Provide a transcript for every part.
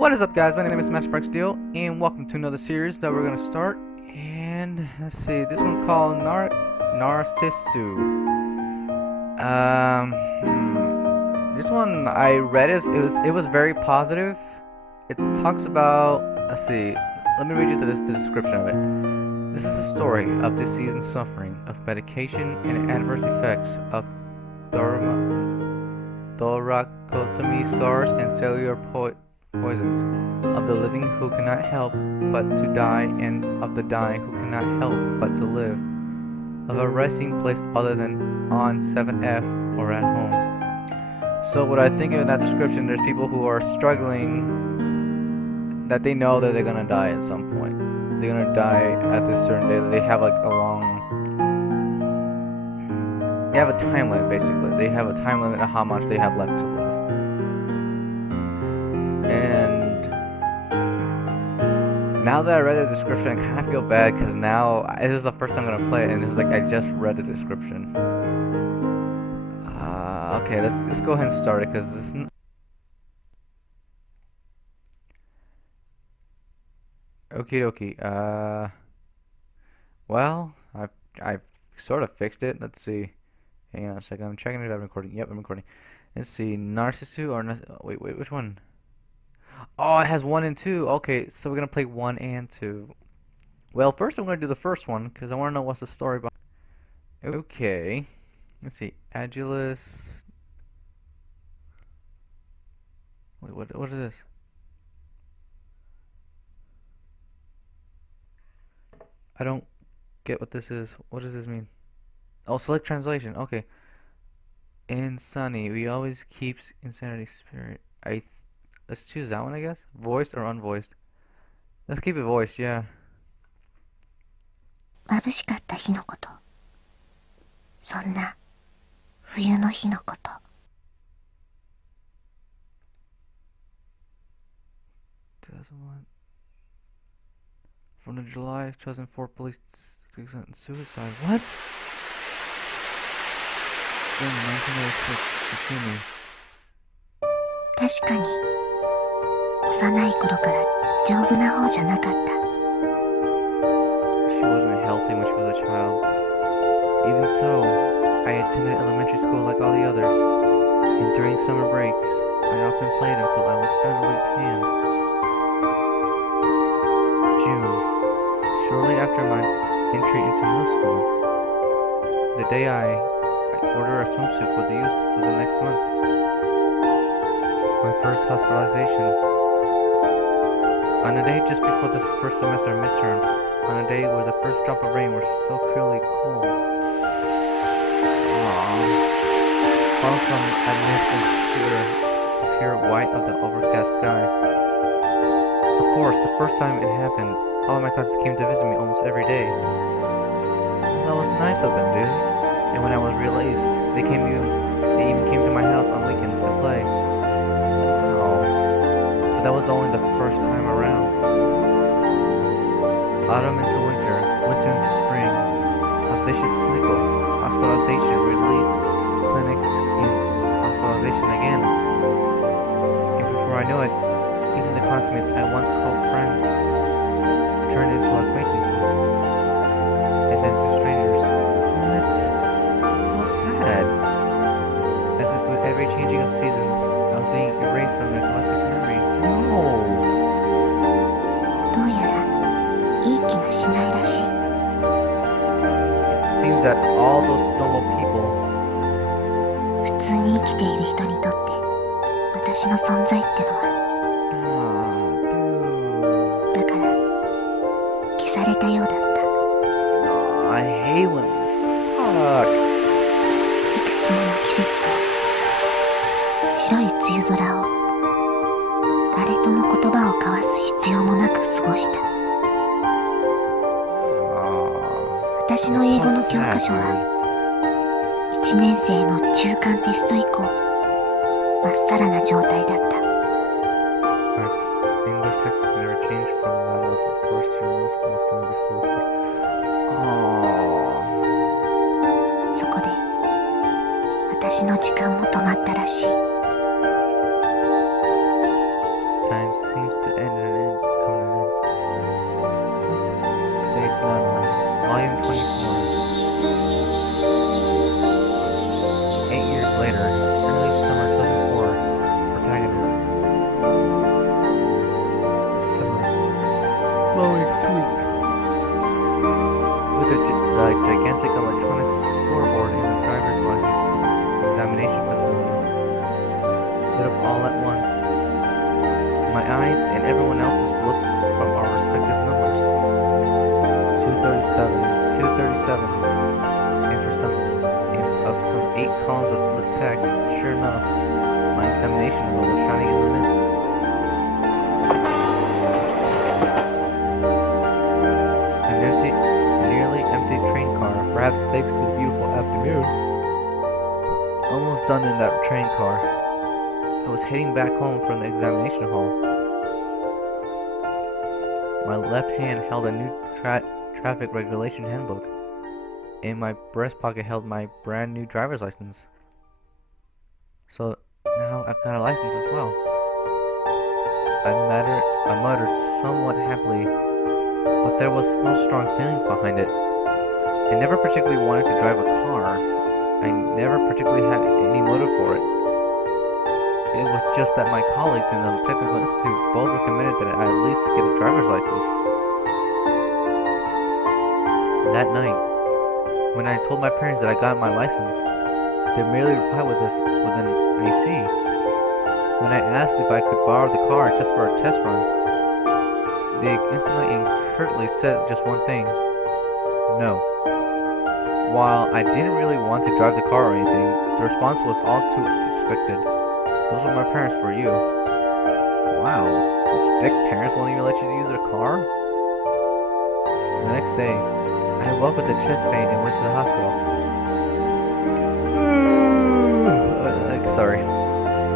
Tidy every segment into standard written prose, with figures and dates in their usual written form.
What is up, guys? My name is Matchbox and welcome to another series that we're gonna start. And let's see, this one's called Narcissu. This one I read it was very positive. It talks about, let's see, let me read you the description of it. This is a story of disease suffering, of medication and adverse effects, of thoracotomy scars and cellular poisons, of the living who cannot help but to die, and of the dying who cannot help but to live, of a resting place other than on 7F or at home. So what I think in that description, there's people who are struggling, that they know that they're gonna die at some point. They're gonna die at this certain day, that they have like they have a time limit. Basically they have a time limit of how much they have left to live. And now that I read the description, I kind of feel bad because now this is the first time I'm gonna play it, and it's like I just read the description. Okay, let's go ahead and start it because this. Okie dokie. Well, I sort of fixed it. Let's see. Hang on a second. I'm checking if I'm recording. Yep, I'm recording. Let's see. Narcissu or wait, which one? Oh, it has 1 and 2. Okay, so we're gonna play 1 and 2. Well, first I'm gonna do the first one because I want to know what's the story behind. Okay, let's see. Agilus. Wait, what is this? I don't get what this is. What does this mean? Oh, select translation. Okay. Insani. We always keeps insanity spirit. Let's choose that one, I guess. Voiced or unvoiced. Let's keep it voiced, yeah. 眩しかった日のこと。そんな冬の日のこと。2001. From the July 2004 police suicide. What? In 1986, Bikini. 確かに幼い頃から丈夫な方じゃなかった。She wasn't healthy when she was a child. Even so, I attended elementary school like all the others, and during summer breaks, I often played until I was gradually tanned. June, shortly after my entry into middle school, the day I ordered a swimsuit for the use for the next month. My first hospitalization. On a day just before the first semester midterms, on a day where the first drop of rain was so cruelly cold. Far from a mist and pure white of the overcast sky. Of course, the first time it happened, all of my classes came to visit me almost every day. That was nice of them, dude. And when I was released, they even came to my house on weekends to play. But that was only the first time around. Autumn into winter, winter into spring. A vicious cycle. Hospitalization, release, clinics, and hospitalization again. And before I knew it, even the classmates I once called friends turned into acquaintances. And then to strangers. What? It's so sad. As if with every changing of seasons, I was being erased from their collective memory. No. どうやらいい気がしないらしい。It seems that all those normal people 普通に生きている人にとって私の存在ってのはだから消されたようだった。I hate when fuck いくつもの季節を白い梅雨空を誰とも言葉を交わす必要もなく過ごした。私の英語の教科書は1年生の中間テスト以降まっさらな状態だった。 My English textbook never changed from that of the first year middle school student before the first. そこで私の時間も止まったらしい。Time seems a gigantic electronic scoreboard in the driver's license examination facility lit up all at once. My eyes and everyone else's looked from our respective numbers. 237, 237, and for some 8 columns of the text, sure enough, my examination number was shining in the mist. A nearly empty train car, perhaps thanks to the beautiful afternoon. Almost done in that train car. I was heading back home from the examination hall. My left hand held a new traffic regulation handbook. In my breast pocket held my brand new driver's license. So now I've got a license as well. I muttered somewhat happily, but there was no strong feelings behind it. I never particularly wanted to drive a car. I never particularly had any motive for it. It was just that my colleagues in the technical institute both recommended that I at least get a driver's license. That night, when I told my parents that I got my license, they merely replied with an I see. When I asked if I could borrow the car just for a test run, they instantly and curtly said just one thing: no. While I didn't really want to drive the car or anything, the response was all too expected. Those were my parents for you. Wow, such dick parents won't even let you use their car? The next day, I woke with a chest pain and went to the hospital. Sorry.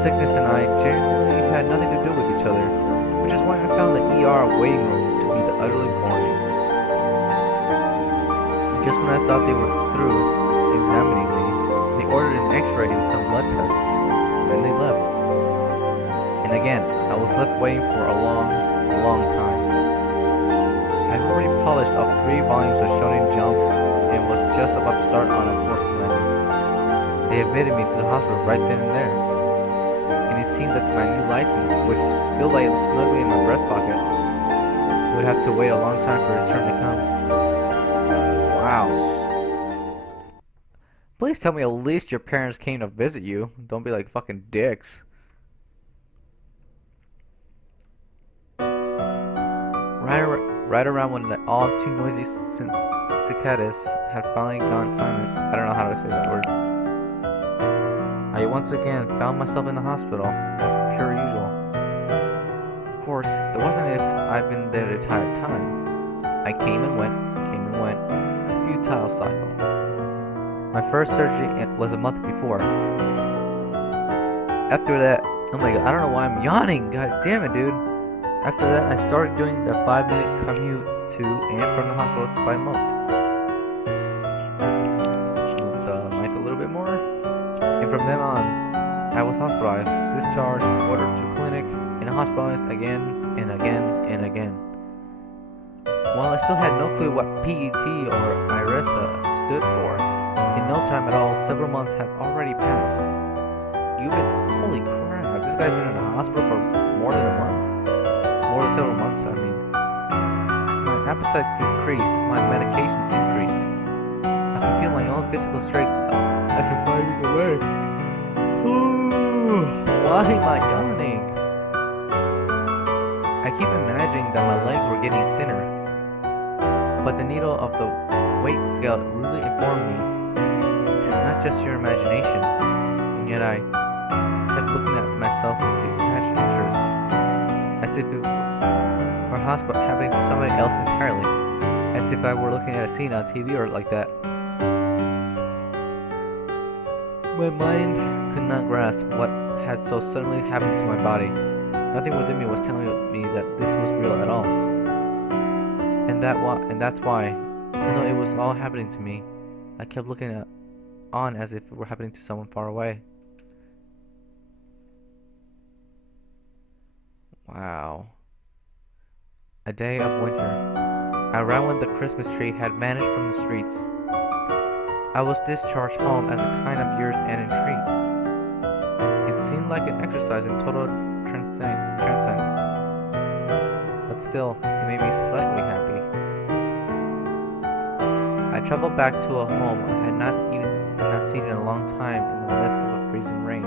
Sickness and I generally had nothing to do with each other, which is why I found the ER waiting room to be the utterly boring. Just when I thought they were through examining me, they ordered an x-ray and some blood tests. Then they left. And again, I was left waiting for a long, long time. I had already polished off 3 volumes of Shonen Jump and was just about to start on a 4th one. They admitted me to the hospital right then and there. And it seemed that my new license, which still lay snugly in my breast pocket, would have to wait a long time for its turn to come. Wow. Please tell me at least your parents came to visit you. Don't be like fucking dicks. Right around when the all too noisy cicadas had finally gone silent, I don't know how to say that word, I once again found myself in the hospital, as per usual. Of course, it wasn't as if I'd been there the entire time. I came and went, a futile cycle. My first surgery was a month before. After that, oh my god, I don't know why I'm yawning, god damn it, dude. After that, I started doing the 5-minute commute to and from the hospital by boat. Move the mic a little bit more. And from then on, I was hospitalized, discharged, ordered to clinic, and hospitalized again and again and again. While I still had no clue what PET or IRESA stood for, in no time at all, several months had already passed. Holy crap, this guy's been in the hospital for more than a month. More than several months, I mean. As my appetite decreased, my medications increased. I could feel my own physical strength atrophying away. Why am I yawning? I keep imagining that my legs were getting thinner, but the needle of the weight scale really informed me it's not just your imagination. And yet I kept looking at myself with detached interest, as if it were happening to somebody else entirely, as if I were looking at a scene on TV or like that. My mind could not grasp what had so suddenly happened to my body. Nothing within me was telling me that this was real at all. And that's why, even though it was all happening to me, I kept looking on as if it were happening to someone far away. Wow. A day of winter. Around when the Christmas tree had vanished from the streets, I was discharged home as a kind of year's ending treat. It seemed like an exercise in total transcendence, but still, it made me slightly happy. I traveled back to a home I had not seen in a long time in the midst of a freezing rain.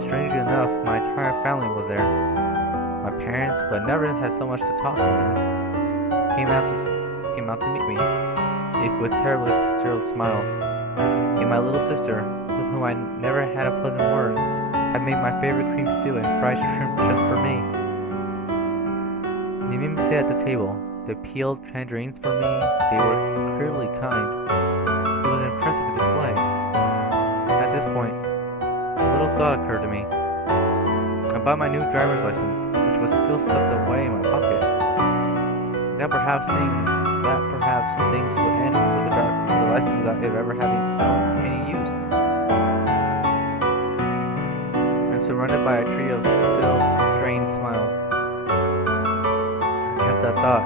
Strangely enough, my entire family was there. My parents, who had never had so much to talk to me, came out to meet me, if with terribly sterile smiles. And my little sister, with whom I never had a pleasant word, had made my favorite cream stew and fried shrimp just for me. They made me sit at the table. They peeled tangerines for me. They were clearly kind. It was an impressive display. At this point, a little thought occurred to me. I bought my new driver's license, which was still stuffed away in my pocket. That perhaps things would end for the license without it ever having known any use. And surrounded by a tree of still, strange smiles, I kept that thought,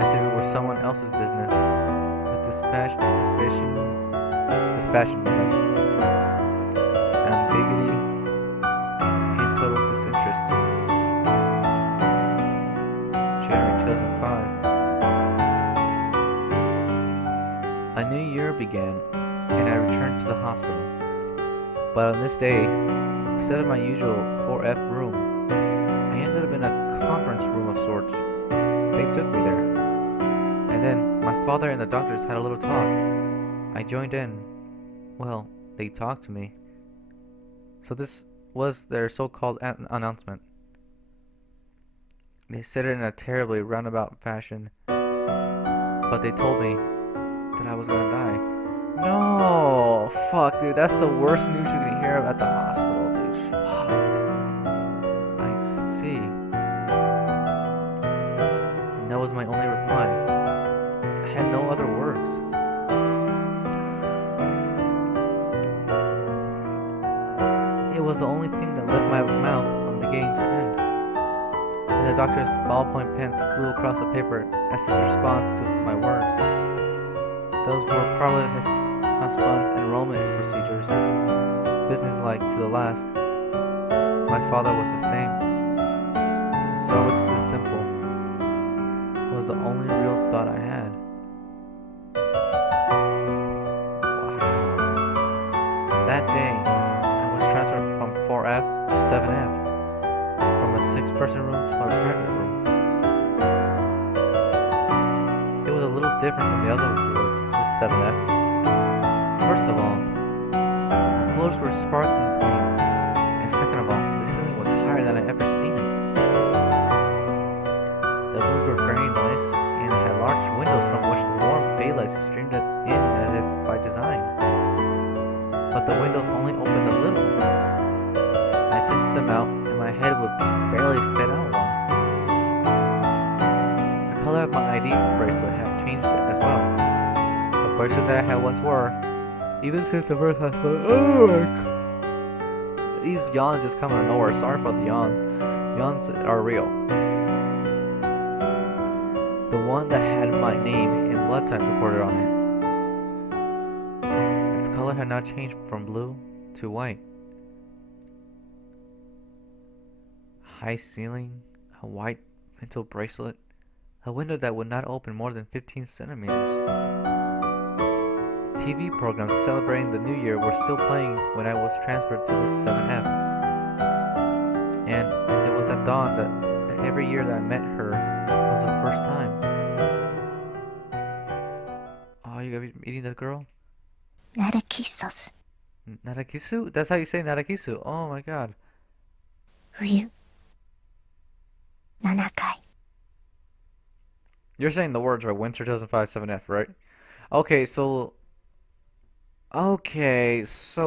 as if it were someone else's business, with dispassion, ambiguity, and total disinterest. January 2005. A new year began, and I returned to the hospital. But on this day, instead of my usual 4F room, I ended up in a conference room of sorts. They took me there. And then my father and the doctors had a little talk. I joined in. Well, they talked to me. So this was their so-called announcement. They said it in a terribly roundabout fashion, but they told me that I was gonna die. No, fuck, dude, that's the worst news you can hear at the hospital, dude. Fuck. I see. And that was my only reply. I had no other words. It was the only thing that left my mouth from beginning to end. And the doctor's ballpoint pens flew across the paper as his response to my words. Those were probably his husband's enrollment procedures, businesslike to the last. My father was the same. So it's this simple. Was the only real thought I had. Wow. That day, I was transferred from 4F to 7F, from a 6-person room to a private room. It was a little different from the other wards, the 7F. First of all, the floors were sparkling clean, and second of all, the ceiling was higher than I ever seen it. The rooms were very nice, and it had large windows from which the warm daylight streamed in as if by design. But the windows only opened a little. I tested them out, and my head would just barely fit out one. The color of my ID bracelet had changed as well. The bracelet that I had once wore, even since the first hospital. Oh my god. These yawns just come out of nowhere. Sorry for the yawns. Yawns are real. The one that had my name and blood type recorded on it. Its color had now changed from blue to white. High ceiling, a white metal bracelet, a window that would not open more than 15 centimeters. The TV programs celebrating the new year were still playing when I was transferred to the 7F. And it was at dawn that every year that I met her was the first time. Oh, you gotta be meeting that girl? Narcissus. Narcissu? That's how you say Narcissu. Oh my god. 冬7回 You're saying the words right, Winter 2005 7F, right? Okay, so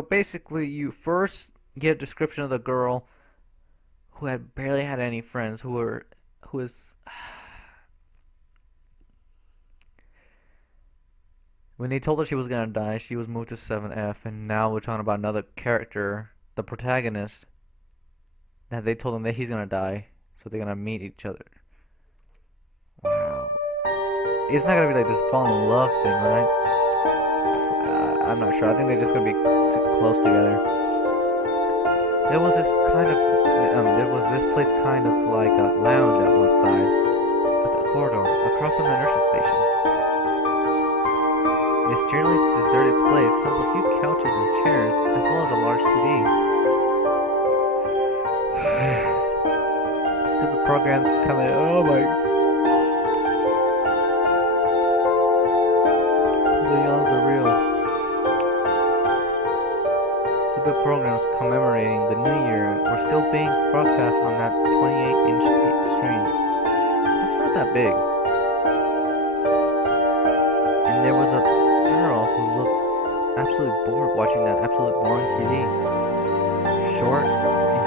basically you first get a description of the girl who had barely had any friends, who is when they told her she was gonna die, she was moved to 7F, and now we're talking about another character, the protagonist, that they told him that he's gonna die, so they're gonna meet each other. Wow. It's not gonna be like this fall in love thing, right? I'm not sure. I think they're just gonna be too close together. There was this place kind of like a lounge at one side, at the corridor, across from the nurse's station. This generally deserted place held a few couches and chairs, as well as a large TV. Stupid programs coming. Oh my. The yawns are real. Stupid programs commemorating the New Year were still being broadcast on that 28-inch screen. That's not that big. And there was a girl who looked absolutely bored watching that absolute boring TV. Short, in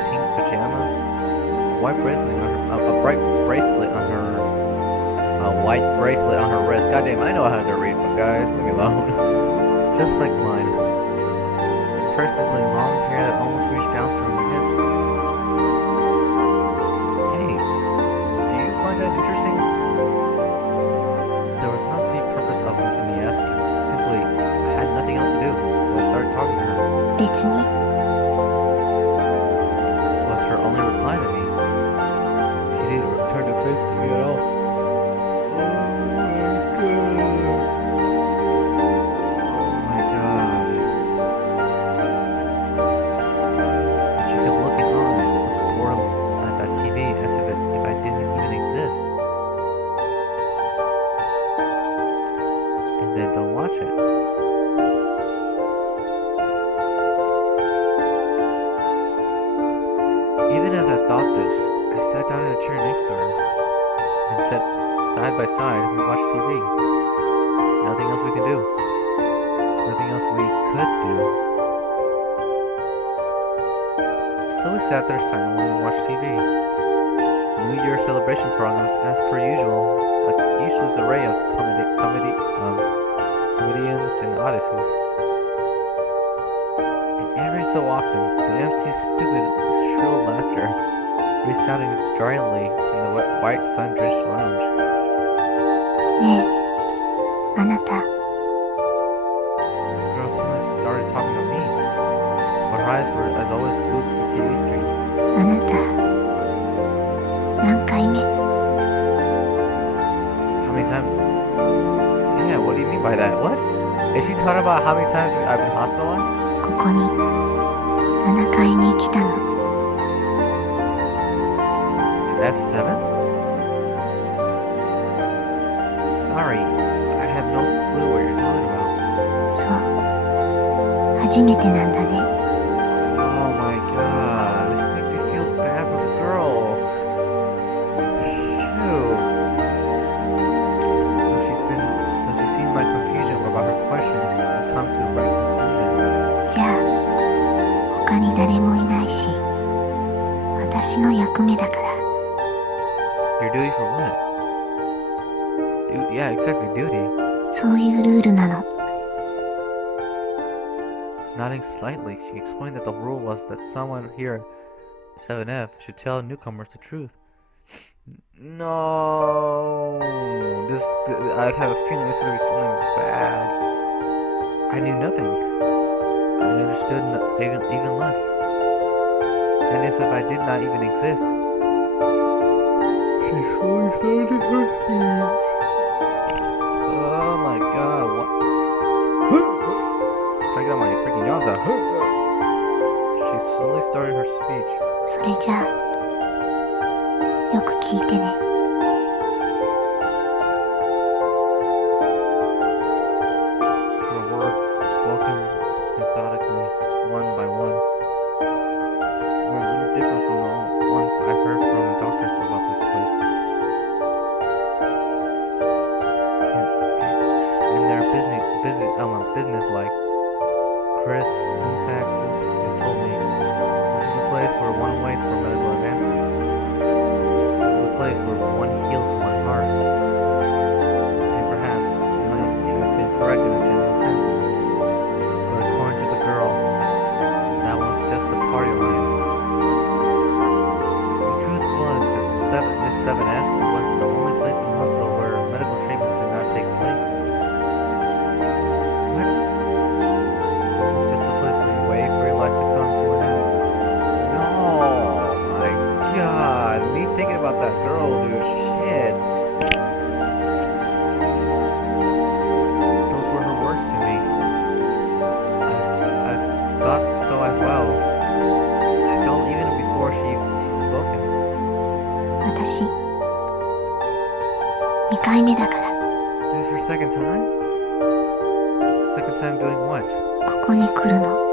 pink pajamas, a bright bracelet on her, wrist. Goddamn, I know how to read, but guys, leave me alone. Just like mine. Perfectly long hair that almost reached down to her hips. Hey, do you find that interesting? There was no deep purpose of me asking. Simply, I had nothing else to do, so I started talking to her. 別に Was her only reply to me. She didn't return her face to me at all. Oh my god. And she kept looking on with boredom at that TV as if I didn't even exist. And then don't watch it. Even as I thought this, I sat down in a chair next to her and sat side by side and watched TV. Nothing else we could do. Nothing else we could do. So we sat there silently and watched TV. New Year celebration programs, as per usual, a useless array of comedians and odysseys. And every so often, the MC's stupid, shrill laughter resounding drily in the white sun-drenched lounge. ねえあなた The girl suddenly started talking to me. Her eyes were, as always, glued to the TV screen. あなた何回目 How many times? Yeah, what do you mean by that? What? Is she talking about how many times I've been hospitalized? ここに7階に来たの To F7? Sorry, I have no clue what you're talking about. そう初めてなんだね Oh my god, this makes me feel bad for the girl. Shoot. So she's seen my confusion about her question and come to the right conclusion. じゃあ他に誰もいないし私の役目だから Your duty for what? Yeah, exactly, duty. そういうルールなの Nodding slightly, she explained that the rule was that someone here, 7F, should tell newcomers the truth. No, I have a feeling this is gonna be something bad. I knew nothing. I understood even less. And as if I did not even exist. She slowly started her speech. Oh my god, what? Trying to get my freaking yawns out. She slowly started her speech. それじゃあよく聞いてね Her words, spoken methodically, one by one, were a little different from the ones I heard from the doctors about this place. And they're business-like, crisp syntaxes, and told me, this is a place where one waits for medical advances. This is a place where one heals one heart. And perhaps it might have been correct in a general sense. But according to the girl, that was just the party line. The truth was that this 7F was the only place in the hospital where medical treatments did not take place. What? This was just a place where you wait for your life to come to an end. No, my god, me thinking about that girl, dude. 回目だから。 This is her second time? Second time doing what? ここに来るの。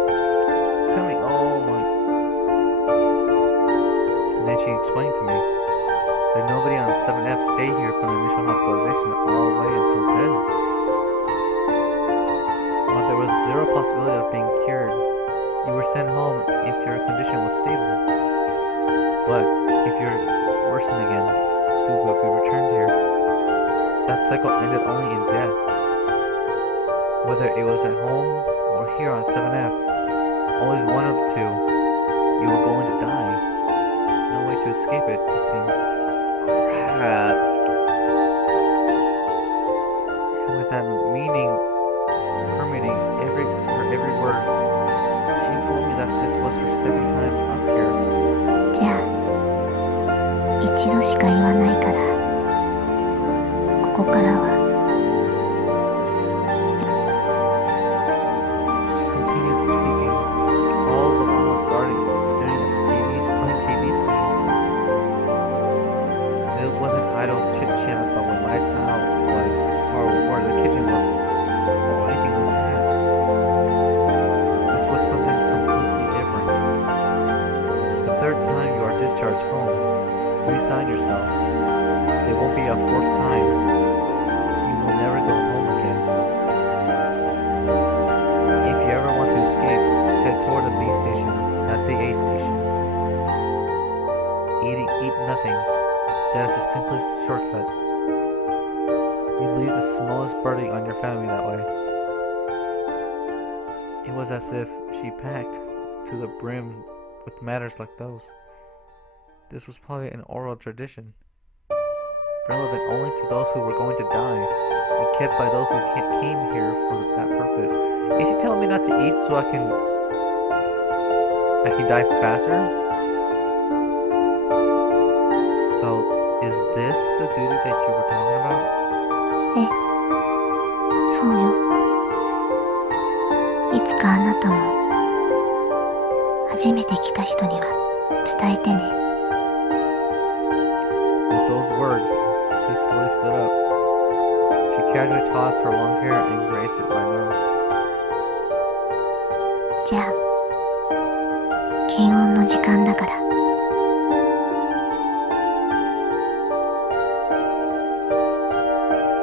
Coming, oh my. And then she explained to me that nobody on 7F stayed here from the initial hospitalization all the way until dead. While there was zero possibility of being cured, you were sent home if your condition was stable. But if you're worsened again, you will be returned here. That cycle ended only in death. Whether it was at home or here on 7F, always one of the two, you were going to die. No way to escape it seemed. Crap. And with that meaning permeating every word, she informed me that this was her second time up here. じゃあ一度しか言わないから、ここからは She continued speaking, all the while staring at the TV screen. It wasn't idle chit-chat about when lights out was, or the kitchen was, or anything like that. This was something completely different. The third time you are discharged home, resign yourself. It won't be a fourth time. You will never go home again. If you ever want to escape, head toward the B station, not the A station. Eat nothing. That is the simplest shortcut. You leave the smallest burden on your family that way. It was as if she packed to the brim with matters like those. This was probably an oral tradition, relevant only to those who were going to die, and kept by those who came here for that purpose. Is she telling me not to eat so I can die faster? So, is this the duty that you were talking about? ええ、そうよ。いつかあなたも初めて来た人には伝えてね。 With those words, she slowly stood up. She casually tossed her long hair and grazed it by nose. じゃあ検温の時間だから。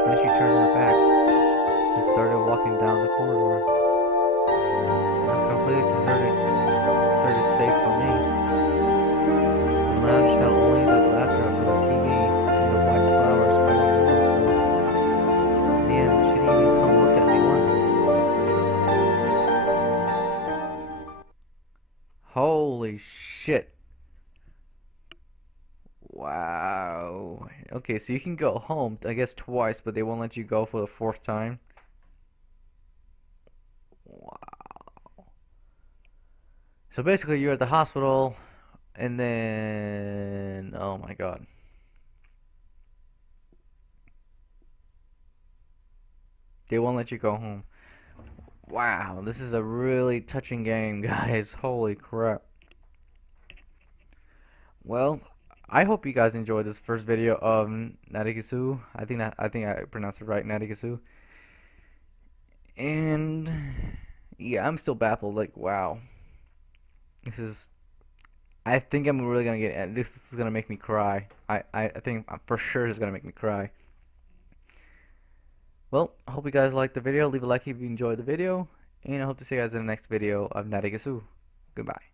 Then she turned her back and started walking down the corridor. Not completely deserted, safe for me. The lounge held only the laughter from the TV and the white flowers by the windowsill. In the end, she didn't even come look at me once. Holy shit. Wow. Okay, so you can go home, I guess twice, but they won't let you go for the fourth time. Wow. So basically, you're at the hospital, and then... Oh my god. They won't let you go home. Wow, this is a really touching game, guys. Holy crap. Well, I hope you guys enjoyed this first video of Narcissu. I think I pronounced it right, Narcissu. And yeah, I'm still baffled. Like, wow, this is. I think I'm really gonna get. This is gonna make me cry. I think for sure it's gonna make me cry. Well, I hope you guys liked the video. Leave a like if you enjoyed the video, and I hope to see you guys in the next video of Narcissu. Goodbye.